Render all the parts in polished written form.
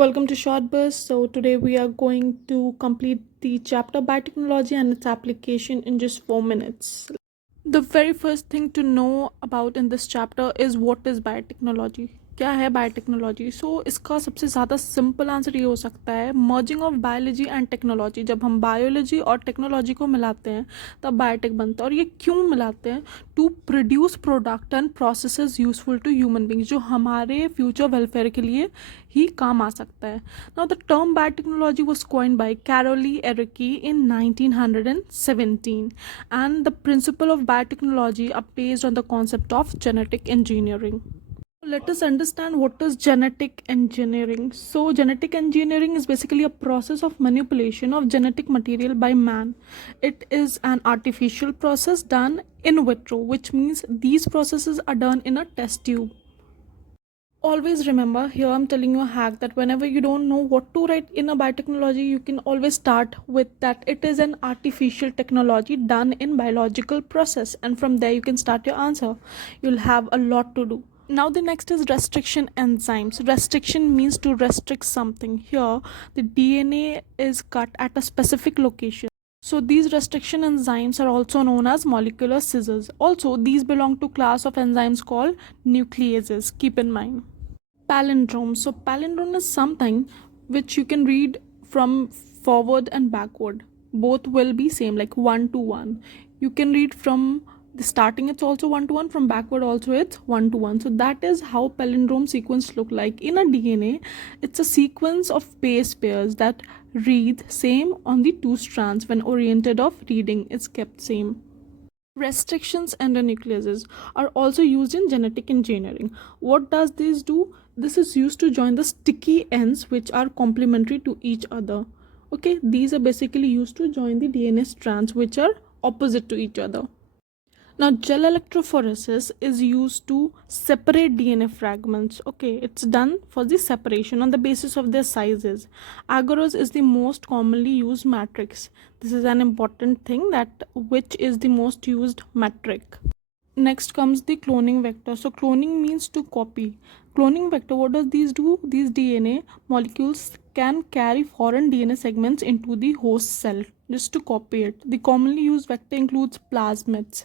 Welcome to Short Burst. So today we are going to complete the chapter Biotechnology and its application in just 4 minutes. The very first thing to know about in this chapter is what is biotechnology. क्या है biotechnology? सो इसका सबसे ज़्यादा simple answer ये हो सकता है merging of biology and technology. जब हम बायोलॉजी और टेक्नोलॉजी को मिलाते हैं तब बायोटेक बनता है. और ये क्यों मिलाते हैं? To produce product and processes useful to human beings, जो हमारे फ्यूचर वेलफेयर के लिए ही काम आ सकता है. Now the term biotechnology was coined by Karoly Ereky in 1917 and the principle of biotechnology are based on the concept of genetic engineering. Let us understand what is genetic engineering. So genetic engineering is basically a process of manipulation of genetic material by man. It is an artificial process done in vitro, which means these processes are done in a test tube. Always remember, here I'm telling you a hack that whenever you don't know what to write in a biotechnology, you can always start with that it is an artificial technology done in biological process, and from there you can start your answer. You'll have a lot to do. Now the next is restriction enzymes. Restriction means to restrict something. Here the DNA is cut at a specific location. So these restriction enzymes are also known as molecular scissors. Also, these belong to class of enzymes called nucleases. Keep in mind. Palindrome. So palindrome is something which you can read from forward and backward. Both will be same, like 1 to 1. You can read from the starting, it's also 1 to 1, from backward also it's 1 to 1. So that is how palindrome sequence look like. In a DNA, it's a sequence of base pairs that read same on the two strands. When oriented of reading is kept same. Restrictions and nucleases are also used in genetic engineering. What does this do? This is used to join the sticky ends which are complementary to each other. Okay, these are basically used to join the DNA strands which are opposite to each other. Now, gel electrophoresis is used to separate DNA fragments. Okay, it's done for the separation on the basis of their sizes. Agarose is the most commonly used matrix. This is an important thing, that which is the most used metric. Next comes the cloning vector. So cloning means to copy. Cloning vector, what does these do? These DNA molecules can carry foreign DNA segments into the host cell just to copy it. The commonly used vector includes plasmids.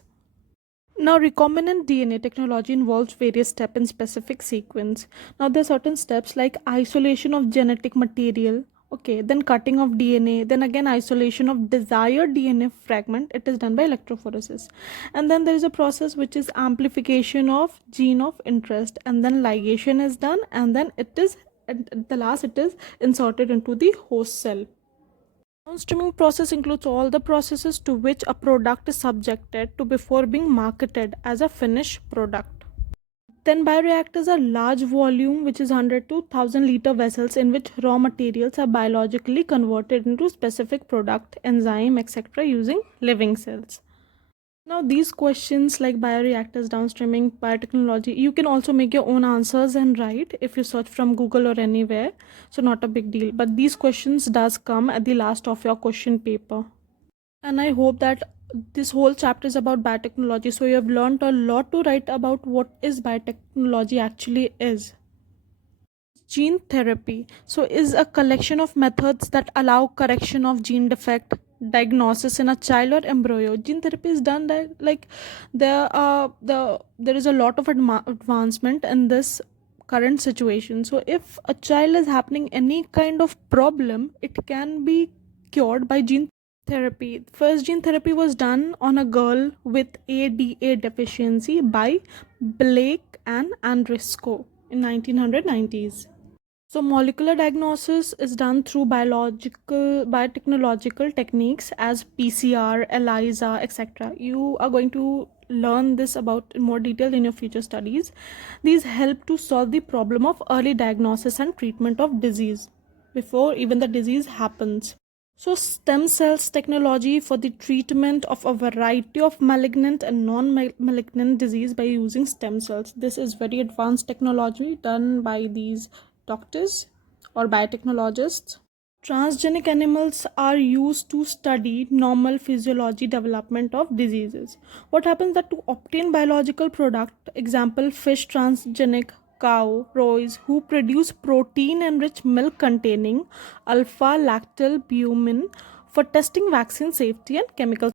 Now, recombinant DNA technology involves various steps in specific sequence. Now, there are certain steps like isolation of genetic material, okay, then cutting of DNA, then again isolation of desired DNA fragment. It is done by electrophoresis. And then there is a process which is amplification of gene of interest, and then ligation is done, and then it is, at the last, it is inserted into the host cell. Downstreaming process includes all the processes to which a product is subjected to before being marketed as a finished product. Then bioreactors are large volume, which is 100 to 1000 liter vessels in which raw materials are biologically converted into specific product, enzyme, etc. using living cells. Now these questions like bioreactors, downstreaming, biotechnology, you can also make your own answers and write if you search from Google or anywhere. So not a big deal. But these questions does come at the last of your question paper. And I hope that this whole chapter is about biotechnology. So you have learned a lot to write about what is biotechnology actually is. Gene therapy so is a collection of methods that allow correction of gene defect, diagnosis in a child or embryo. Gene therapy is done that, like, there is a lot of advancement in this current situation. So if a child is happening any kind of problem, it can be cured by gene therapy. First gene therapy was done on a girl with ADA deficiency by Blake and Andresco in 1990s. So molecular diagnosis is done through biotechnological techniques as PCR, ELISA, etc. You are going to learn this about in more detail in your future studies. These help to solve the problem of early diagnosis and treatment of disease before even the disease happens. So stem cells technology for the treatment of a variety of malignant and non-malignant disease by using stem cells. This is very advanced technology done by these doctors or biotechnologists. Transgenic animals are used to study normal physiology development of diseases. What happens that to obtain biological product, example fish transgenic cow rows who produce protein enriched milk containing alpha lactalbumin for testing vaccine safety and chemical